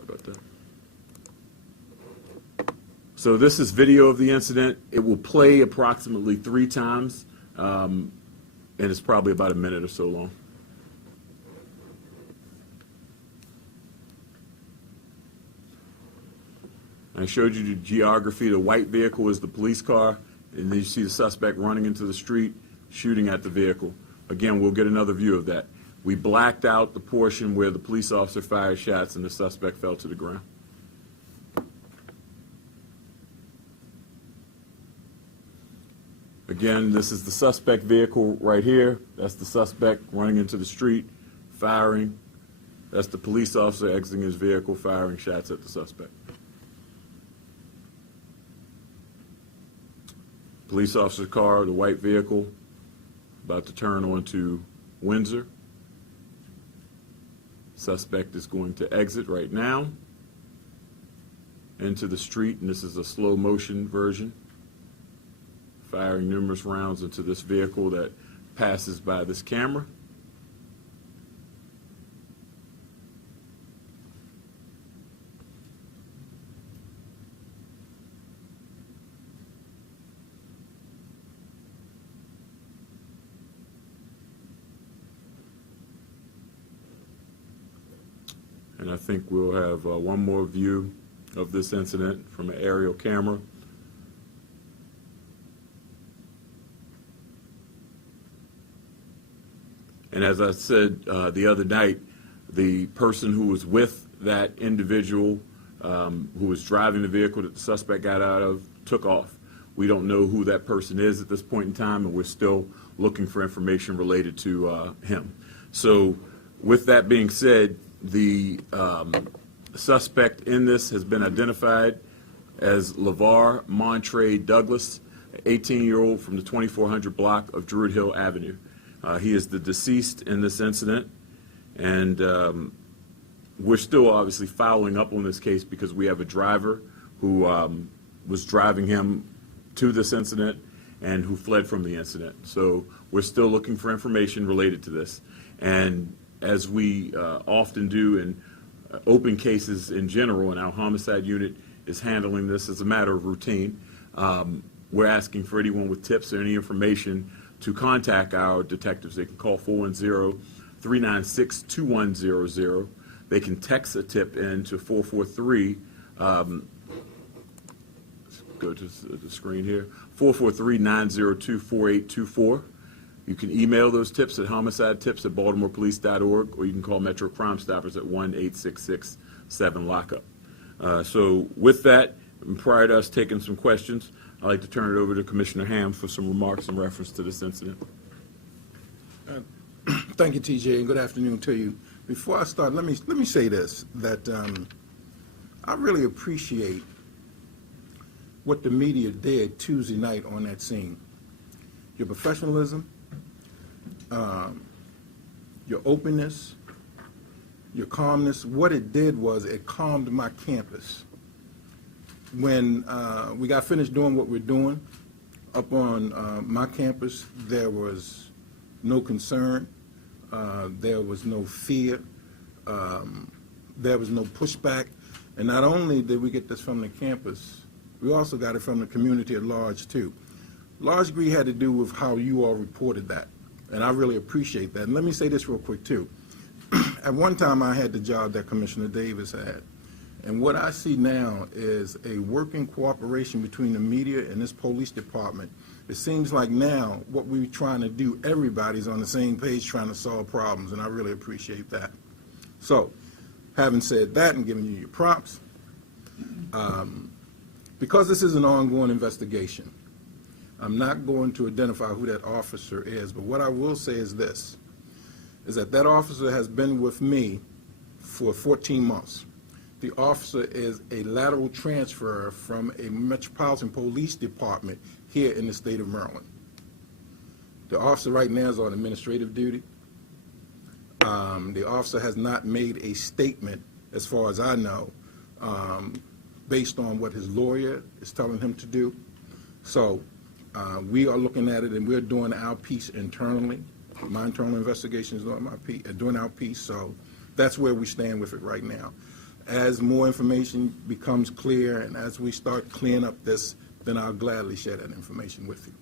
Sorry about that. So this is video of the incident. It will play approximately 3 times, and it's probably about a minute or so long. I showed you the geography. The white vehicle is the police car, and then you see the suspect running into the street, shooting at the vehicle. Again, we'll get another view of that. We blacked out the portion where the police officer fired shots and the suspect fell to the ground. Again, this is the suspect vehicle right here. That's the suspect running into the street, firing. That's the police officer exiting his vehicle, firing shots at the suspect. Police officer's car, the white vehicle, about to turn onto Windsor. Suspect is going to exit right now into the street, and this is a slow motion version, firing numerous rounds into this vehicle that passes by this camera. And I think we'll have one more view of this incident from an aerial camera. And as I said the other night, the person who was with that individual who was driving the vehicle that the suspect got out of took off. We don't know who that person is at this point in time, and we're still looking for information related to him. So with that being said, the suspect in this has been identified as LeVar Montre Douglas, an 18-year-old from the 2400 block of Druid Hill Avenue. He is the deceased in this incident, and we're still obviously following up on this case because we have a driver who was driving him to this incident and who fled from the incident. So we're still looking for information related to this. And as we often do in open cases in general, and our homicide unit is handling this as a matter of routine, we're asking for anyone with tips or any information to contact our detectives. They can call 410-396-2100. They can text a tip in to 443, go to the screen here, 443-902-4824. You can email those tips at homicidetips@baltimorepolice.org, or you can call Metro Crime Stoppers at 1-866-7-LOCKUP. So with that, and prior to us taking some questions, I'd like to turn it over to Commissioner Ham for some remarks in reference to this incident. Thank you, TJ, and good afternoon to you. Before I start, let me say this, that I really appreciate what the media did Tuesday night on that scene. Your professionalism, your openness, your calmness. What it did was it calmed my campus. When we got finished doing what we're doing up on my campus, there was no concern, there was no fear, there was no pushback. And not only did we get this from the campus, we also got it from the community at large too. Large degree had to do with how you all reported that, and I really appreciate that. And let me say this real quick too. At one time I had the job that Commissioner Davis had, and what I see now is a working cooperation between the media and this police department. It seems like now what we're trying to do, everybody's on the same page trying to solve problems, and I really appreciate that. So, having said that and giving you your props, because this is an ongoing investigation, I'm not going to identify who that officer is, but what I will say is this, is that that officer has been with me for 14 months. The officer is a lateral transfer from a Metropolitan Police Department here in the state of Maryland. The officer right now is on administrative duty. The officer has not made a statement, as far as I know, based on what his lawyer is telling him to do. So we are looking at it, and we're doing our piece internally. My internal investigation is doing our piece, so that's where we stand with it right now. As more information becomes clear and as we start clearing up this, then I'll gladly share that information with you.